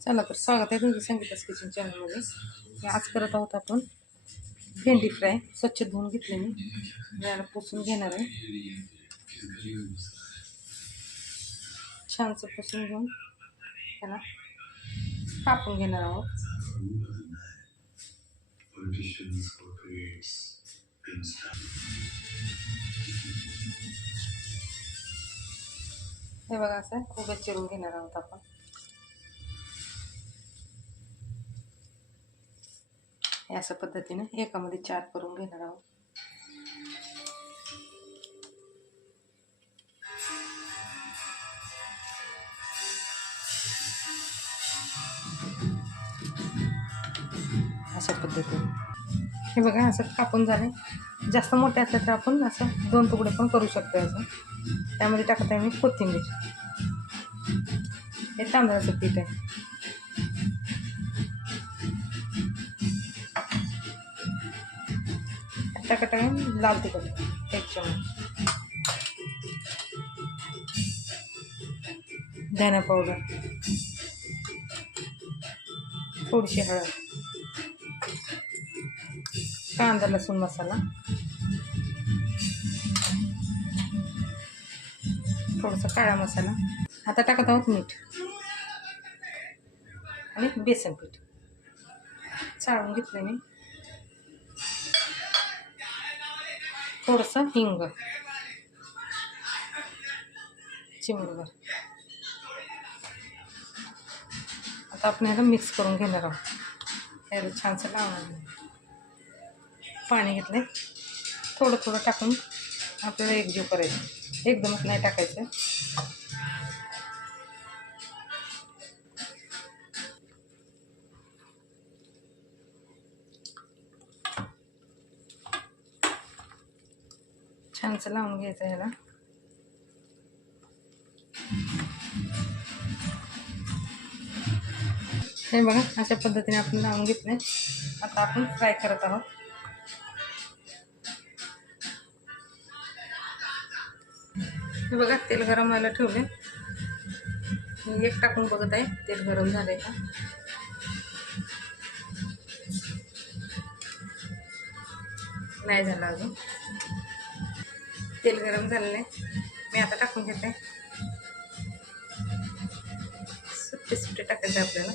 चला तर स्वागत आहे तुमचं संगीताच किचन चॅनलमध्ये. हे आज करत आहोत आपण भेंडी फ्राय. स्वच्छ धुवून घेतले मी. वेळाला पुसून घेणार आहे. छानसं पुसून घेऊन त्याला कापून घेणार आहोत. हे बघा असं घेणार आहोत आपण. हे अशा पद्धतीने एकामध्ये चार करून घेणार आहोत. अशा पद्धतीने. हे बघा असं कापून झाले जास्त मोठे असले तर आपण असं दोन तुकडे पण करू शकतो असं. त्यामध्ये टाकत आहे मी कोथिंबीर. हे तांदळाचं पीठ आहे. टाकत आहे लाल तिखट एक चमच धना पावडर थोडीशी हळद. कांदा लसूण मसाला. थोडासा काळा मसाला. आता टाकत आहोत मीठ. आणि बेसन पीठ. चाळून घेतलं मी. थोडंसं हिंग. चिमडभर आता आपण ह्याला मिक्स करून घेणार आहोत. याला छानसं लावणार पाणी घेतलं थोडं थोडं टाकून आपल्याला एकजीव करायचं. एकदमच नाही टाकायचं. छानसं लावून घ्यायचं ह्याला. हे बघा अशा पद्धतीने आपण लावून घेतले आता आपण फ्राय करत आहोत. हे बघा तेल गरम व्हायला ठेवले मी एक टाकून बघत आहे तेल गरम झालंय का? नाही झालं अजून. तेल गरम झालेलं आहे. मी आता टाकून घेते. सुट्टे सुट्टे टाकायचे आपल्याला.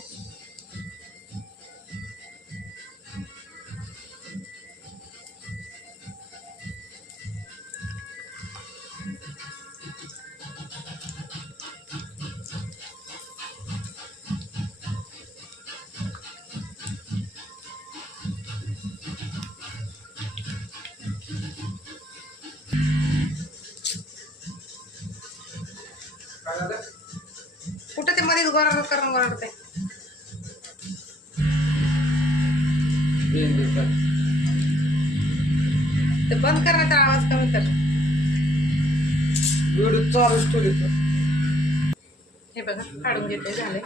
कुठं ते मध्येच गोरा करून गोराडते ते बंद करण्याचा आवाज कमी कर. चालूच ठेवली हे बघा काढून घेते झाले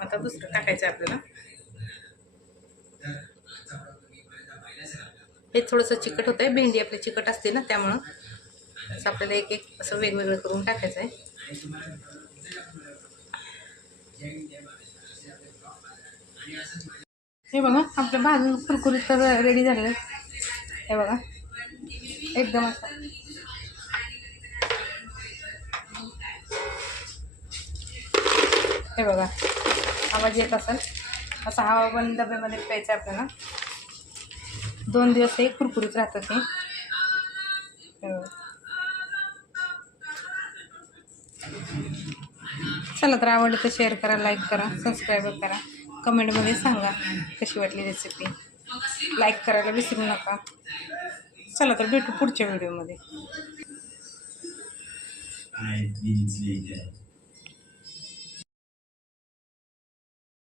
आता दुसरं टाकायचं आपल्याला. हे थोडंसं चिकट होतं आहे भेंडी आपली चिकट असते ना त्यामुळं असं आपल्याला एक एक असं वेगवेगळं करून टाकायचं आहे. हे बघा आपलं भाजून कुरकुरीत तर रेडी झालेलं हे बघा एकदम असं. हे बघा आवाज येत असेल. असा हवा पण डब्यामध्ये प्यायचा आहे आपल्याला. दोन दिवस हे कुरकुरीत राहतं ते. हो. चला तर आवडलं तर शेअर करा लाईक करा सबस्क्राईब करा. कमेंटमध्ये सांगा कशी वाटली रेसिपी लाईक करायला विसरू नका. चला तर भेटू पुढच्या व्हिडिओमध्ये